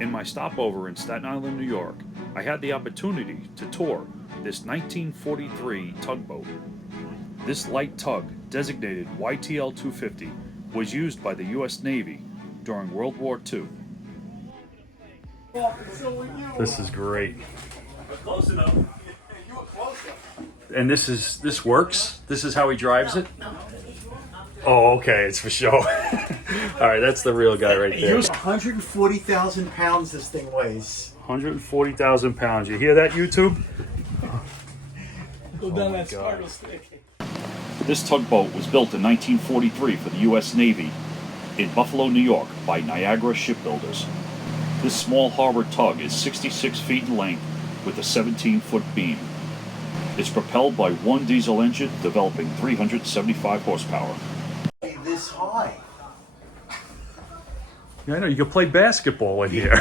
In my stopover in Staten Island, New York, I had the opportunity to tour this 1943 tugboat. This light tug, designated YTL-250, was used by the U.S. Navy during World War II. This is great. Close enough. You were closer. And this works? This is how he drives it? Oh, okay, it's for show. All right, that's the real guy right there. 140,000 pounds this thing weighs. 140,000 pounds. You hear that, YouTube? Go down that spiral staircase. This tugboat was built in 1943 for the U.S. Navy in Buffalo, New York by Niagara Shipbuilders. This small harbor tug is 66 feet in length with a 17-foot beam. It's propelled by one diesel engine developing 375 horsepower. This high. Yeah, I know. You can play basketball in here.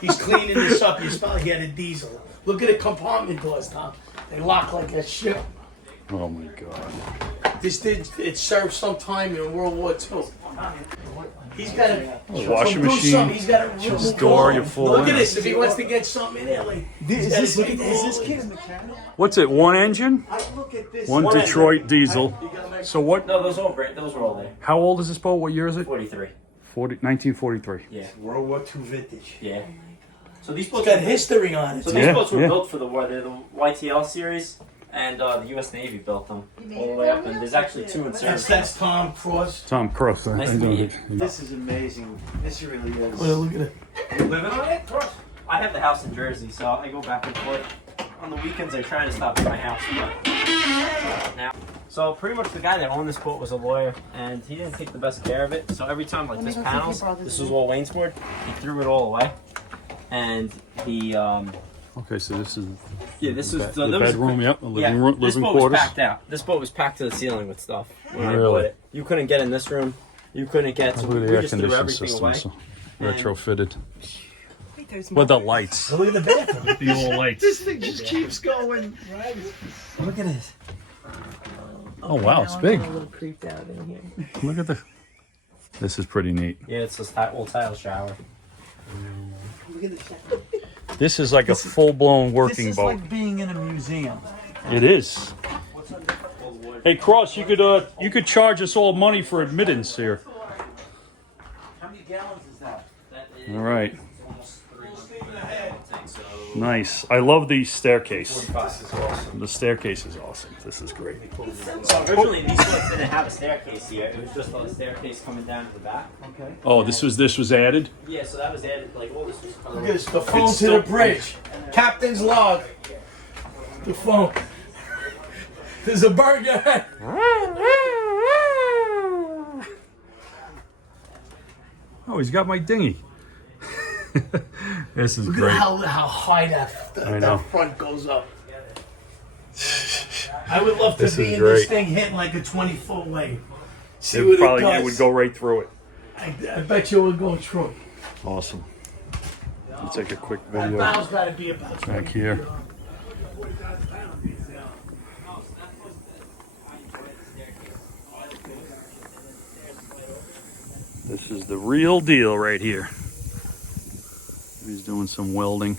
He's cleaning this up. You smell he had a diesel. Look at the compartment doors, Tom. They lock like a ship. Oh my God. It served some time in World War II. He's got a washing machine. He's got a Store you full. Look at this. If he wants to get something in there, like Is this kid a mechanic? What's it? One engine? Look at this. One Detroit diesel. So what? No, those were all there. How old is this boat? What year is it? 43. 1943. Yeah. World War II vintage. Yeah. So these it's boats got history on it. So these boats were built for the war. They're the YTL series, and the U.S. Navy built them all the way up. And there's actually two in service. That's Tom Cross. Tom Cross. Nice to meet you. This is amazing. This really is. Well, look at it. You living on it? Cross. I have the house in Jersey, so I go back and forth. On the weekends, I try to stop at my house. But now, so pretty much the guy that owned this boat was a lawyer, and he didn't take the best care of it. So every time, like this panels, this was all wainsboard, he threw it all away, and he Okay, so this is this was the bedroom. Yep, the living room, this living boat quarters. was packed out. This boat was packed to the ceiling with stuff. When I Really? bought it. You couldn't get in this room. You couldn't get. So Look at we the air just threw conditioning everything system. away. So retrofitted. With the lights. Look at the bathroom. The old lights. This thing just keeps going. Look at this. Oh wow, it's big. I'm a little creeped out in here. Look at the. This is pretty neat. Yeah, it's this old tile shower. Look at this. This is like a full-blown working This is boat. like being in a museum. It is. Hey, Cross, you could charge us all money for admittance here. How many gallons is that? All right. Nice. I love the staircase. The staircase is awesome. This is great. So originally these boats didn't have a staircase here. It was just a staircase coming down to the back. Okay. Oh, this was added. Yeah, so that was added. Like all this was. Look at this. The phone It's to still- the bridge. Captain's log. The phone. There's a burger. Oh, he's got my dinghy. This is Look great. at how high I know. that front goes up. I would love to This be is in great. this thing hitting like a 20-foot wave. See what Probably it does. it would go right through it. I bet you it would go through. Awesome. I'll take a quick That video bow's got to be about 20 back here. feet long. This is the real deal right here. He's doing some welding.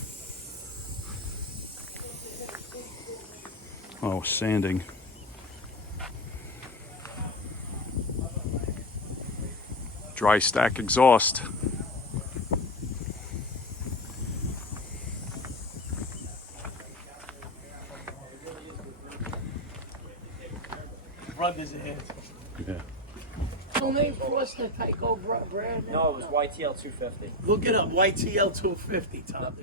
Oh, sanding. Dry stack exhaust. Brothers ahead. Yeah. No name for us to take over, Brad. No, it was YTL 250. Look it up. YTL 250, Tom.